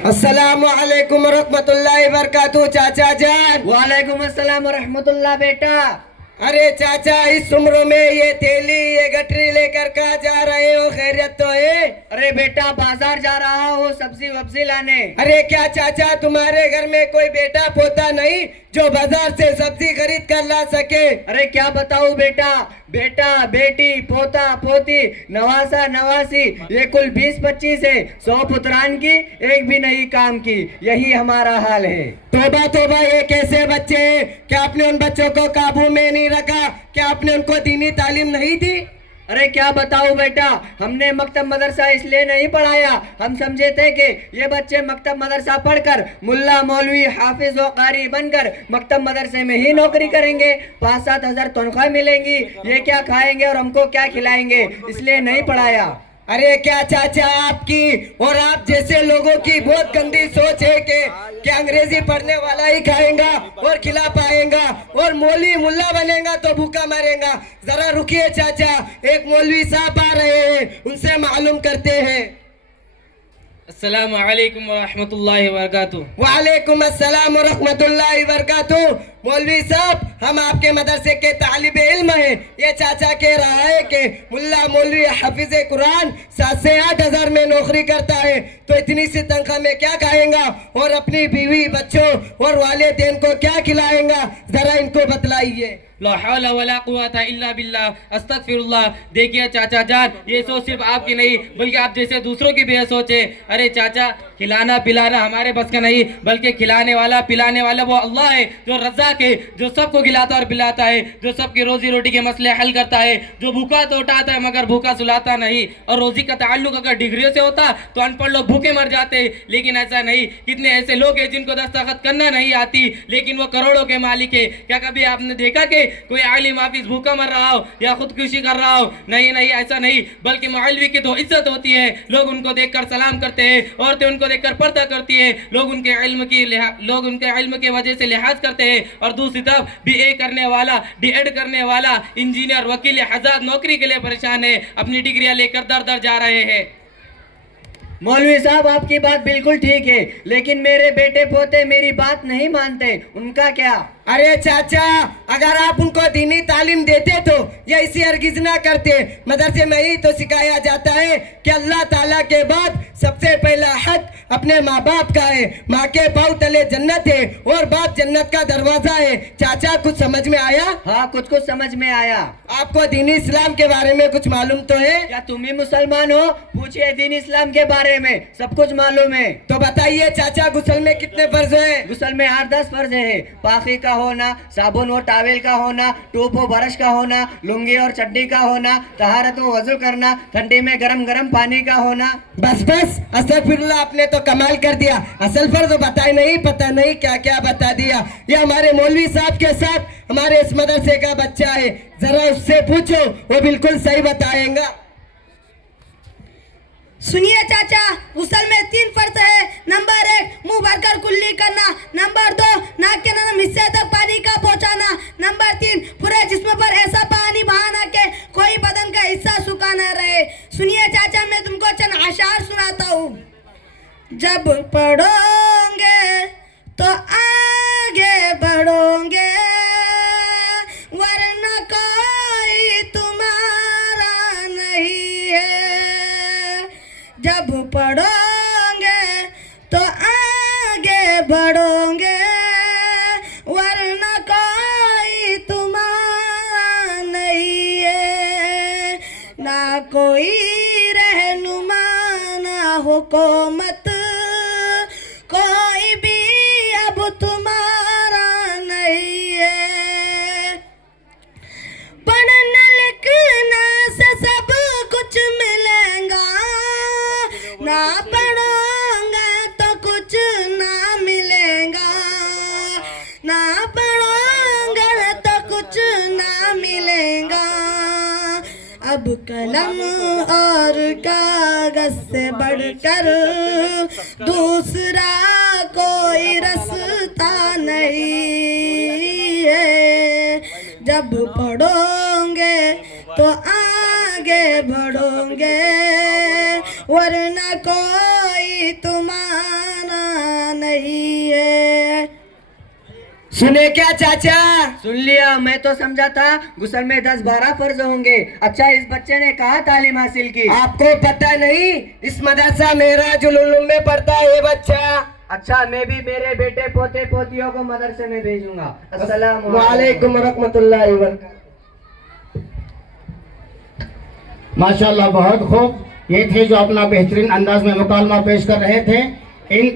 अस्सलाम वालेकुम रहमतुल्लाहि वबरकातुहू चाचा जान। वालेकुम अस्सलाम रहमतुल्लाह बेटा। अरे चाचा, इस उम्र में ये थैली ये गठरी लेकर कहाँ जा रहे हो? खैरियत तो है? अरे बेटा बाजार जा रहा हूँ सब्जी वब्जी लाने। अरे क्या चाचा, तुम्हारे घर में कोई बेटा पोता नहीं जो बाजार से सब्जी खरीद कर ला सके? अरे क्या बताऊँ बेटा, बेटा बेटी पोता पोती नवासा नवासी ये कुल 20-25 है। 100 पुत्रान की एक भी नहीं काम की, यही हमारा हाल है। तोबा तोबा, ये कैसे बच्चे हैं? क्या आपने उन बच्चों को काबू में नहीं रखा? क्या आपने उनको दीनी तालीम नहीं दी? अरे क्या बताऊं बेटा, हमने मकतब मदरसा इसलिए नहीं पढ़ाया, हम समझे थे कि ये बच्चे मकतब मदरसा पढ़कर मुल्ला मौलवी हाफिज व कारी बनकर मकतब मदरसे में ही नौकरी करेंगे, 5-7 हज़ार तनख्वाह मिलेंगी, ये क्या खाएंगे और हमको क्या खिलाएंगे, इसलिए नहीं पढ़ाया। अरे क्या चाचा, आपकी और आप जैसे लोगों की बहुत गंदी सोच है कि अंग्रेजी पढ़ने वाला ही खाएगा और खिला पाएगा और मौलवी मुल्ला बनेगा तो भूखा मरेगा। जरा रुकिए चाचा, एक मौलवी साहब आ रहे हैं, उनसे मालूम करते हैं। अस्सलाम वालेकुम वरहमतुल्लाहि वबरकातुहू। वालेकुम अस्सलाम वरहमतुल्लाहि वबरकातुहू। मौलवी साहब, हम आपके मदरसे के तालिबे इल्म हैं। ये चाचा कह रहा है कि मुल्ला मौलवी हाफिज कुरान 7 से 8 हज़ार में नौकरी करता है, तो इतनी सी तनख्वाह में क्या खाएगा और अपनी बीवी बच्चों और वालिदैन को क्या खिलाएगा? जरा इनको बतलाइए। ला हौला वला कुव्वता इल्ला बिल्लाह, अस्तगफिरुल्लाह। देखिए चाचा जान, ये सोच सिर्फ आपकी नहीं बल्कि आप जैसे दूसरों की भी है सोच है। अरे चाचा, खिलाना पिलाना हमारे बस का नहीं, बल्कि खिलाने वाला पिलाने वाला वो अल्लाह है जो रज़्ज़ाक़ है, जो सबको खिलाता और पिलाता है, जो सबकी रोजी रोटी के मसले हल करता है, जो भूखा तो उठाता है मगर भूखा सुलाता नहीं। और रोजी का ताल्लुक अगर डिग्रियों से होता तो अनपढ़ लोग भूखे मर जाते, लेकिन ऐसा नहीं। कितने ऐसे लोग हैं जिनको दस्तखत करना नहीं आती लेकिन वो करोड़ों के मालिक है। क्या कभी आपने देखा कि कोई आलिम हाफिज भूखा मर रहा हो या खुदकुशी कर रहा हो? नहीं नहीं, ऐसा नहीं। बल्कि मौलवी की तो इज्जत होती है, लोग उनको देखकर सलाम करते हैं, औरतें उनको देखकर पर्दा करती है, लोग उनके इल्म की वजह से लिहाज करते हैं। और दूसरी तरफ BA करने वाला, D.Ed करने वाला, इंजीनियर वकील हज़ार नौकरी के लिए परेशान है, अपनी डिग्रियां लेकर दर दर जा रहे हैं। मौलवी साहब आपकी बात बिल्कुल ठीक है, लेकिन मेरे बेटे पोते मेरी बात नहीं मानते, उनका क्या? अरे चाचा, अगर आप उनको दीनी तालीम देते तो ये इसी हरगिज ना करते। मदरसे में ही तो सिखाया जाता है कि अल्लाह ताला के बाद सबसे पहला हक अपने माँ बाप का है। माँ के पाँव तले जन्नत है और बाप जन्नत का दरवाजा है। चाचा, कुछ समझ में आया? हाँ, कुछ कुछ समझ में आया। आपको दीनी इस्लाम के बारे में कुछ मालूम तो है? क्या तुम ही मुसलमान हो? पूछिए दीन इस्लाम के बारे में, सब कुछ मालूम है। तो बताइए चाचा, गुस्ल में कितने फर्ज है? गुस्ल में 8-10 फर्ज है। पाखी का होना, साबुन और टावेल का होना, टूप और ब्रश का होना, लुंगी और चड्डी का होना, तहारत और वजू करना, ठंडी में गरम गरम पानी का होना। बस बस, अस्तगफिरुल्लाह, आपने तो कमाल कर दिया। असल फर्ज बताए नहीं, पता नहीं क्या क्या बता दिया। ये हमारे मौलवी साहब के साथ हमारे इस मदरसे का बच्चा है, जरा उससे पूछो, वो बिल्कुल सही बताएगा। सुनिए चाचा, गुस्ल में 3 फर्ज है। नंबर 1, मुंह भरकर कुल्ली करना। नंबर 2, नाक के नरम हिस्से तक पानी का पहुंचाना। नंबर 3, पूरे जिस्म पर ऐसा पानी बहाना के कोई बदन का हिस्सा सूखा न रहे। सुनिए चाचा, मैं तुमको चंद अशार सुनाता हूँ। जब पढ़ोगे तो आगे बढ़ोगे, वरना कोई तुम्हारा नहीं है। जब पढ़ोगे तो आगे बढ़ोगे, वरना कोई तुम्हारा नहीं है। ना कोई रहनुमा ना हुकूमत, कोई भी अब तुम्हारा नहीं है। पढ़ने लिखने से सब कुछ मिलेगा, ना पढ़ोगे तो कुछ ना मिलेगा। ना पढ़ोगे तो कुछ ना मिलेगा। अब कलम और कागज से बढ़कर दूसरा कोई रास्ता नहीं है। जब पढ़ोगे तो आगे बढ़ोगे, वरना कोई तुम्हारा सुने क्या चाचा? सुन लिया, मैं तो समझा था गुस्ल में 10-12 फर्ज होंगे। अच्छा, इस बच्चे ने कहाँ तालीम हासिल की? आपको पता नहीं, इस मदरसा मेरा जुलूम में पढ़ता है ये बच्चा। अच्छा, मैं भी मेरे बेटे पोते पोतियों को मदरसे में भेजूंगा। अस्सलाम वालेकुम रहमतुल्लाहि व बरकातहू। माशाल्लाह, बहुत खूब। ये थे जो अपना बेहतरीन अंदाज में मुकालमा पेश कर रहे थे। इन